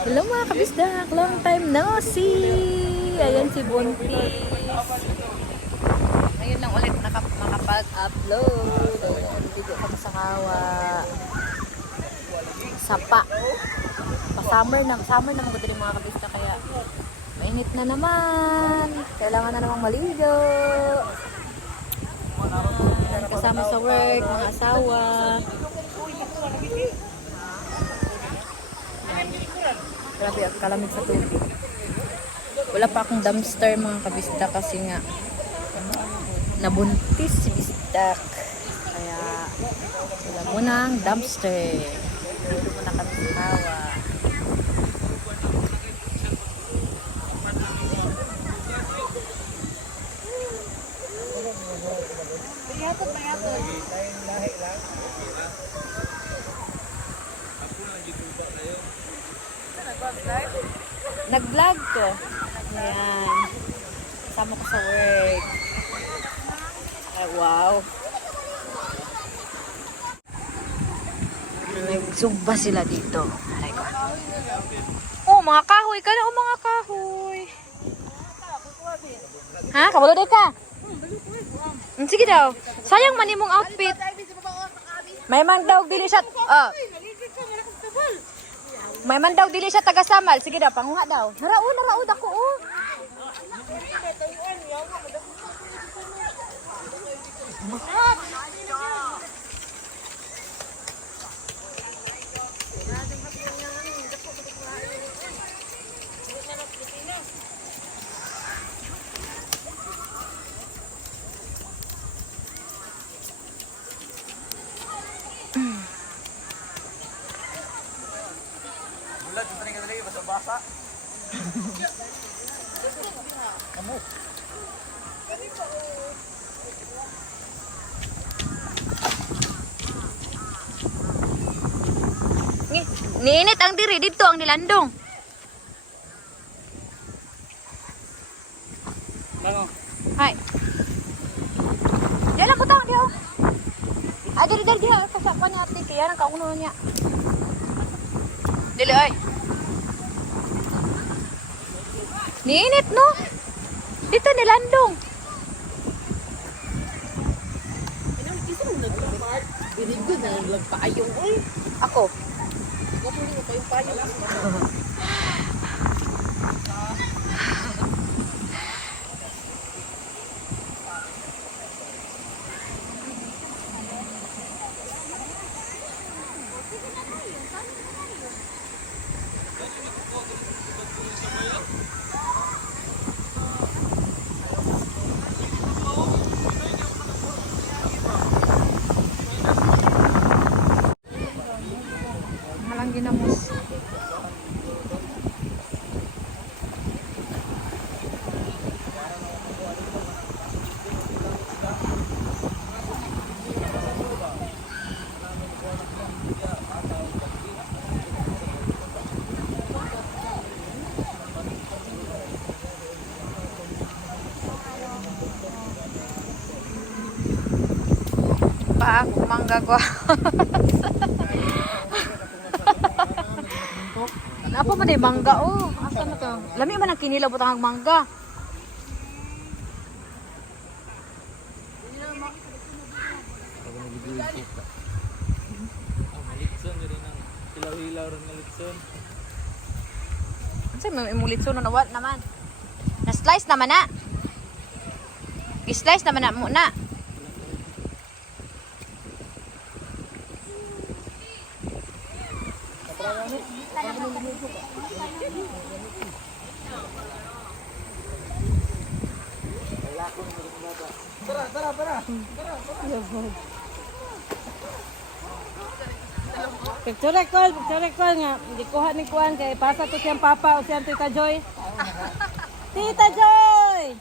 Hello mga kabisdak, long time no see! Ayan si Buntis. Ngayon lang ulit makapag-upload. Ayan, video kami sa kawa. Sapa. Pa-summer na mga din mga kabisdak, kaya mainit na naman. Kailangan na namang maligo. Ayan, kasama sa work, mga asawa. Grabe ang kalamig sa tubig. Wala pa akong dumpster mga kabisda kasi nga nabuntis si bisdak. Kaya wala muna ang dumpster. Dito muna kami sa hawa. Nag-vlog ko. Ayan. Kasama ko sa work. Ay, wow. Nagsugba sila dito. Aray ko. Oh, mga kahoy ka na. Oh, mga kahoy. Ha? Kabalo ka? Sige daw. Sayang man imong outfit. May man daw dili siya. May man daw dili siya taga-samal. Sige daw, panguha daw. Naraod ako, oh. Bulat, ito rin kadali, basa-basa. Kamu. Niinit ang diri dito ang nilandong. Ano? Hi. Diyan lang butang dia. Diri dia kasapa niya ate kaya nang kauno niya. Dili ay. Niinit no. Dito nilandong. Binigo na nagpayong oy. Ako. Gapuli mo payong-payong. Malang ginamos. Pa ako mangga ko. Apa man ay mangga oh. Asa na to? Lami man ang kinilaw butang ang mangga. Malitson rin ang hilaw-hilaw rin ng litson. Ano may imulitso na nawat naman. Na-slice naman na. I-slice naman na muna. Tara. Picture call nga. Hindi kuha ni Kuan kay pasa to siyang papa o siyang Tita Joy. Tita Joy!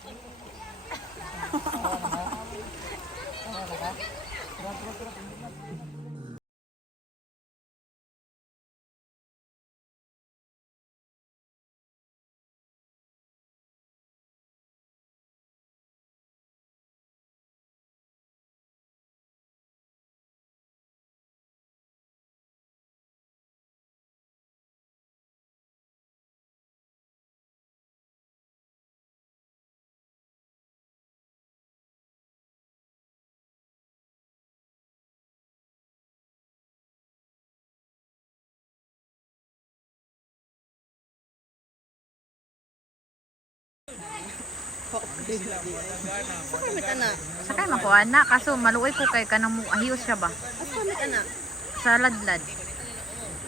Sakay mit ana. Sakay man ko ana kaso maluoy ko kay kanang ahiyos siya ba? Sakay mit ana. Sa ladlad.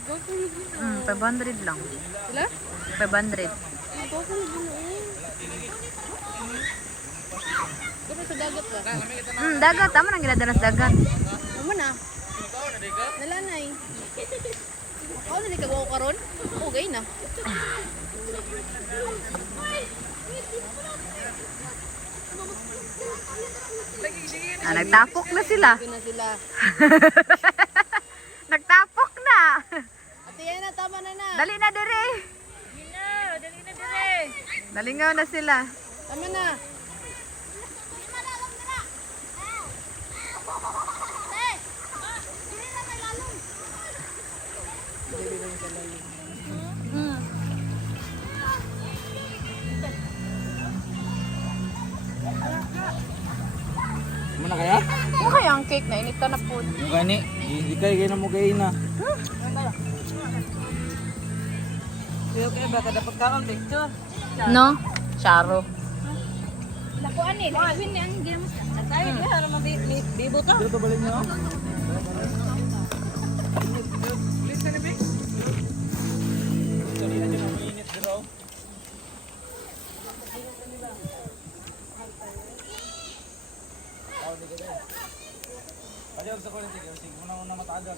500 lang. Sila? 500. Pero sa dagat ba? Dagat, tama nang ginadalas dagat. Amo na. Nalanay. Ako na ka go karon? Okay na. Nagtapok na sila. Sige na sila. Nagtapok na. Ate yan na, tama na na. Dali na dire. Dali na dire. Dalingaw na sila. Tama na. Mana kaya? Ano kaya ang cake na inita na po? Gani, di kay na mo kay na. Okay, baka dapat kaon picture. No? Charo. Lakuan ni, lakuin ni ang games. Tayo di para mabibo to. Dito balik niyo. Kanina din ang mainit dito. Ayaw sa kulit ikaw, sige mo na una matagal.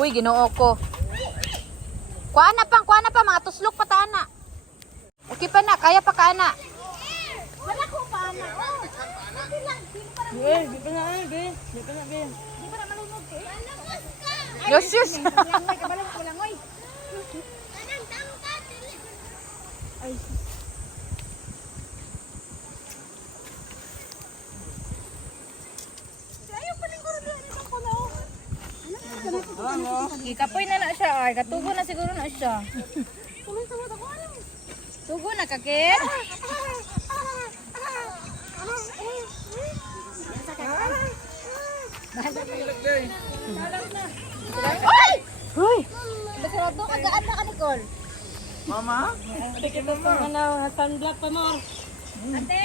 Uy, ginoo ko. Kuha na pa, mga tuslok pa ta na. Okay pa na, kaya pa ka na. Wala ko pa na. Di pa na ay, be. Di pa na, be. Di pa na malunod eh. Yes, yes. Langoy, kabalong ko langoy. Ay, ayaw pa rin ko rin ito ko na. Gikapoy na na siya, ay. Katugo na siguro na siya. Tuloy-tuloy ako. Tugo na, kakit. Ay! Uy! Basarado ka, gaan na ka, Nicole. Mama? Ate, kita sa ano, sunblock pa mo. Ate!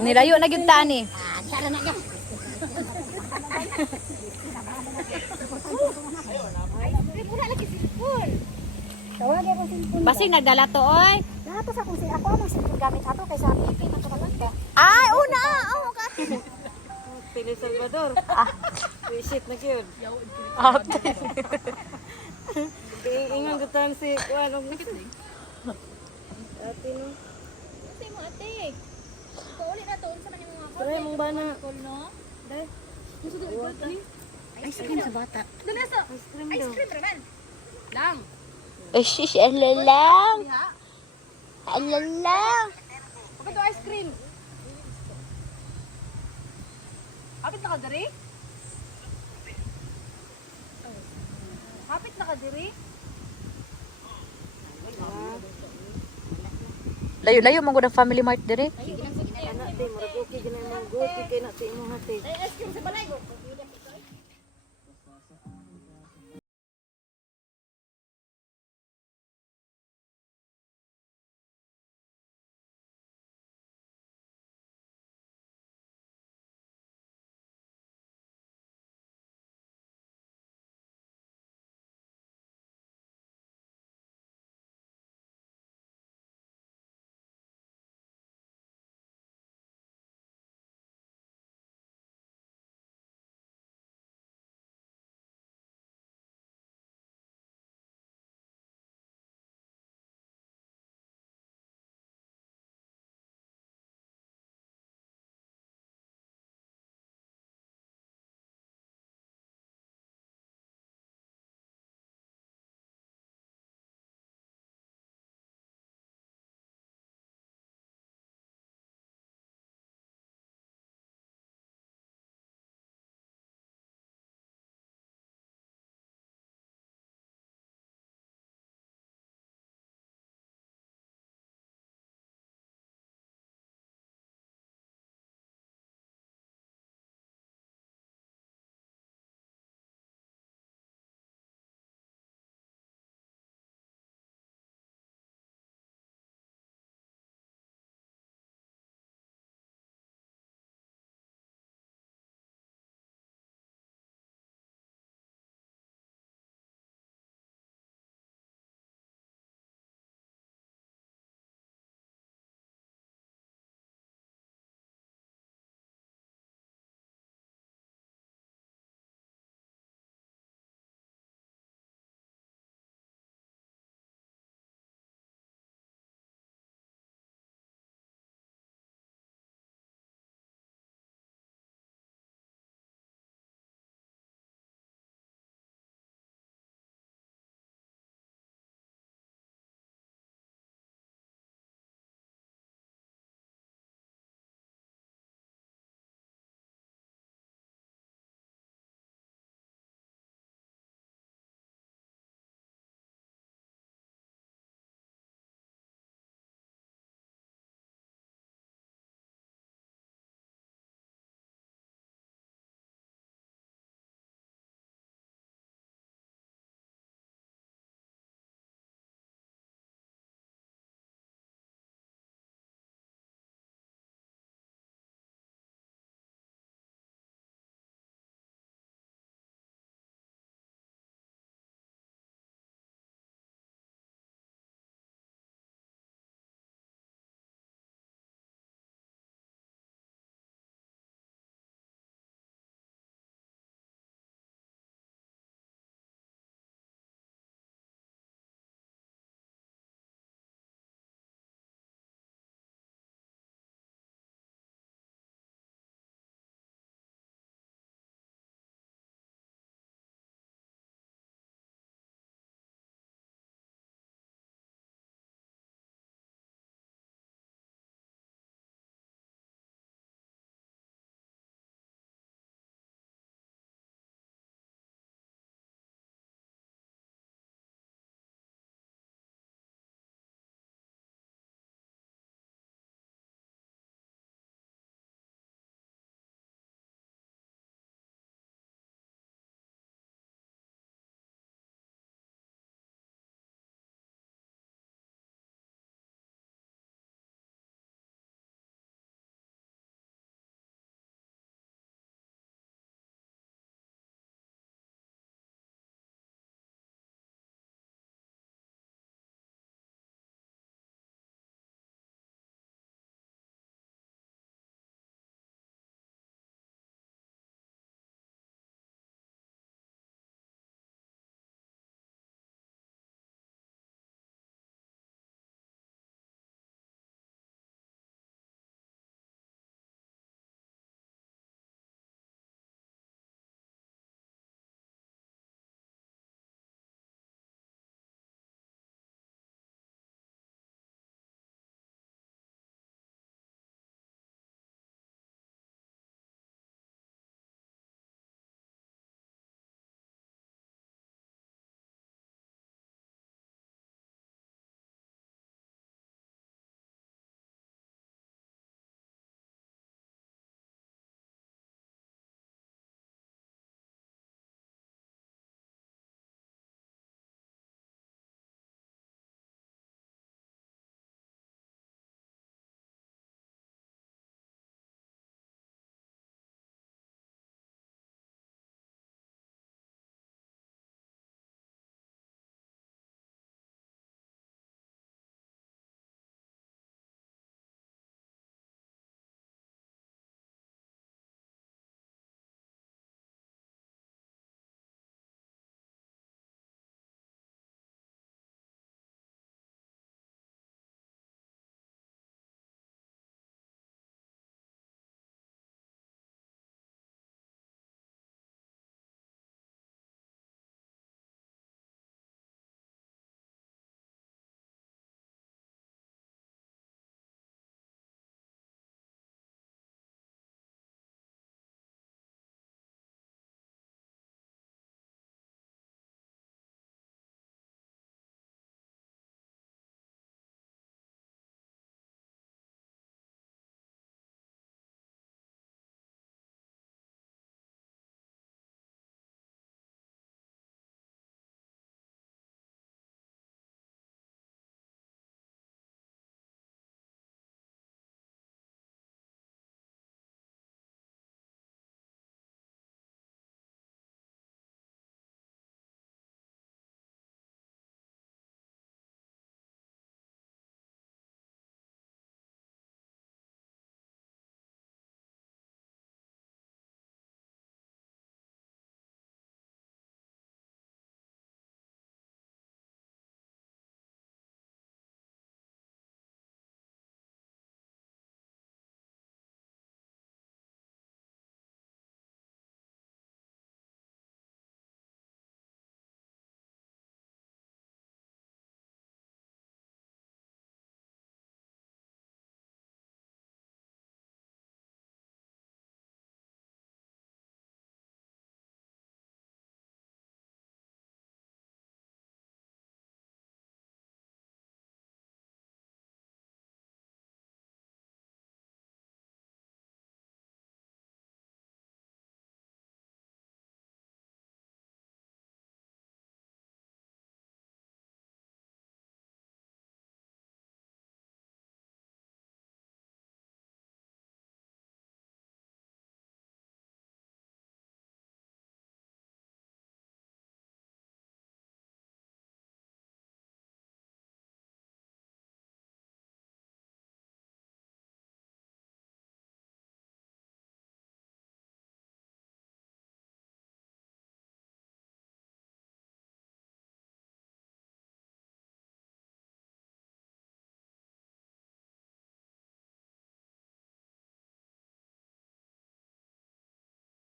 Nilayo na gyud ta ni. Sara na ka. Tawag ako sin Basig nagdala to oy. Dapat sa kung si ako ang sin gamit ato kaysa pipi na kamalanda. Ay, una. Oh, ka. Pili Salvador. Visit na gyud. Ate. Ingon gutan si kuan og ate no. Ate mo ate. Pauli na to unsa man yung mga Try mong bana. call no? Dai. Ice cream sa bata. Dali sa Ice cream ice daw. cream raman. Lang. Shish, alalang. Diha. Alalang. Pagka to ice cream. Hapit na ka diri? Hapit na ka diri? Layo-layo man gud ang Family Mart dire. Anak ti murag okay ginay mong go kay na ti imong hati. Ay ice cream sa balay ko.